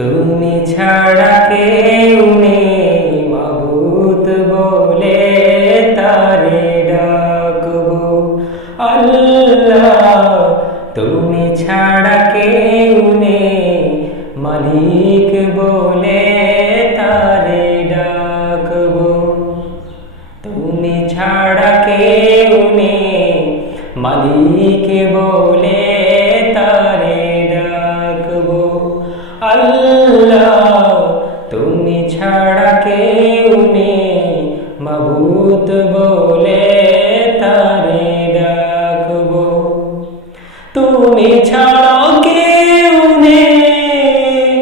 তুমি ছাড়া কেউ নেই মাবুদ বলে তারে ডাকবো আল্লাহ। তুমি ছাড়া কেউ নেই মালিক বলে তারে ডাকবো। তুমি ছাড়া কেউ নেই মালিক বলে তারে ডাকবো আল্লাহ। তুমি ছাড়া কেউ নেই মাবুদ বলে তারে ডাকবো। তুমি ছাড়া কেউ নেই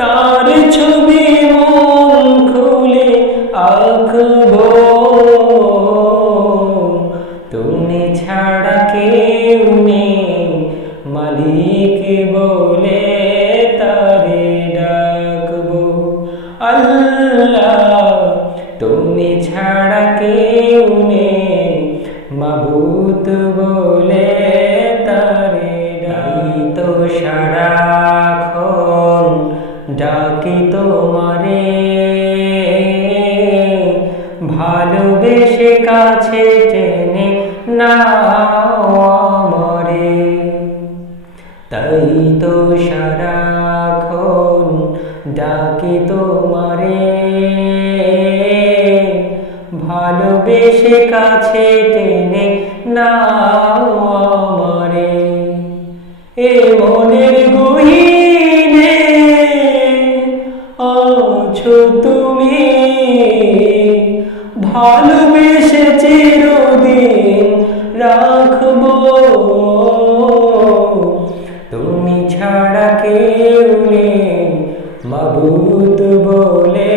তার ছবি মন খুলে আঁকবো। তুমি ছাড়া কেউ নেই মালিক বলে তারে ডাকবো আল্লাহ। তুমি ছাড়া কেউ নেই মাবুদ বলে তারে ডাকতো। সারাক্ষণ ডাকি তোমারে ভালোবেসে কাছে টেনে নাও আমারে। তাই তো সারাক্ষণ ডাকি তোমারে ভালোবেসে কাছে টেনে নাও আমারে। এ মনের গহীনে আছো তুমি ভালোবেসে চিরদিন রাখবো। তুমি ছাড়া কেউ নেই মাবুদ বলে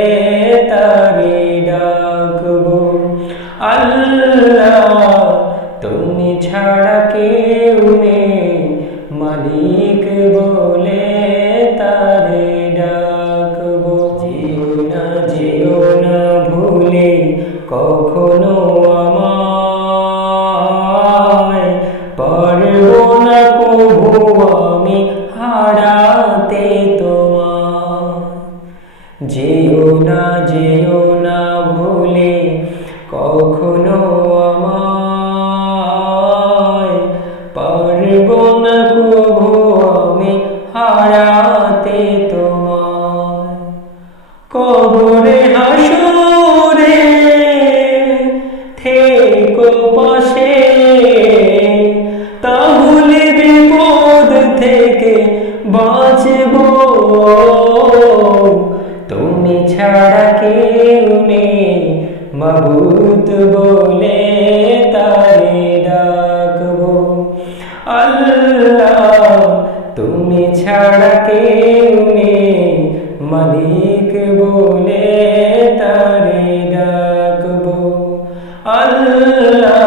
তারে ডাকবো আল্লাহ। তুমি ছাড়া কেউ নেই মালিক বলে তারে ডাকবো। যেও না ভুলে কখনো আমায়, পারবো না কভু আমি হারাতে তোমায়। যেও না ভুলে কখনো আমায়, পারবো না কভু আমি হারাতে তোমায়। কবরে হাসরে থেকো পাশে, তাহলে বিপদ থেকে বাঁচবো। তুমি ছাড়া কেউ নেই মাবুদ বলে তারে ডাকবো আল্লাহ। তুমি ছাড়া কেউ নেই মালিক বলে তারে ডাকবো আল্লাহ।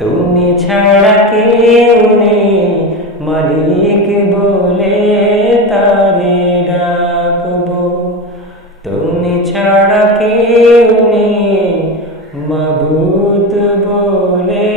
তুমি ছাড়া কেউ নেই মালিক বলে তারে ডাকবো। তুমি ছাড়া কেউ নেই মাবুদ বলে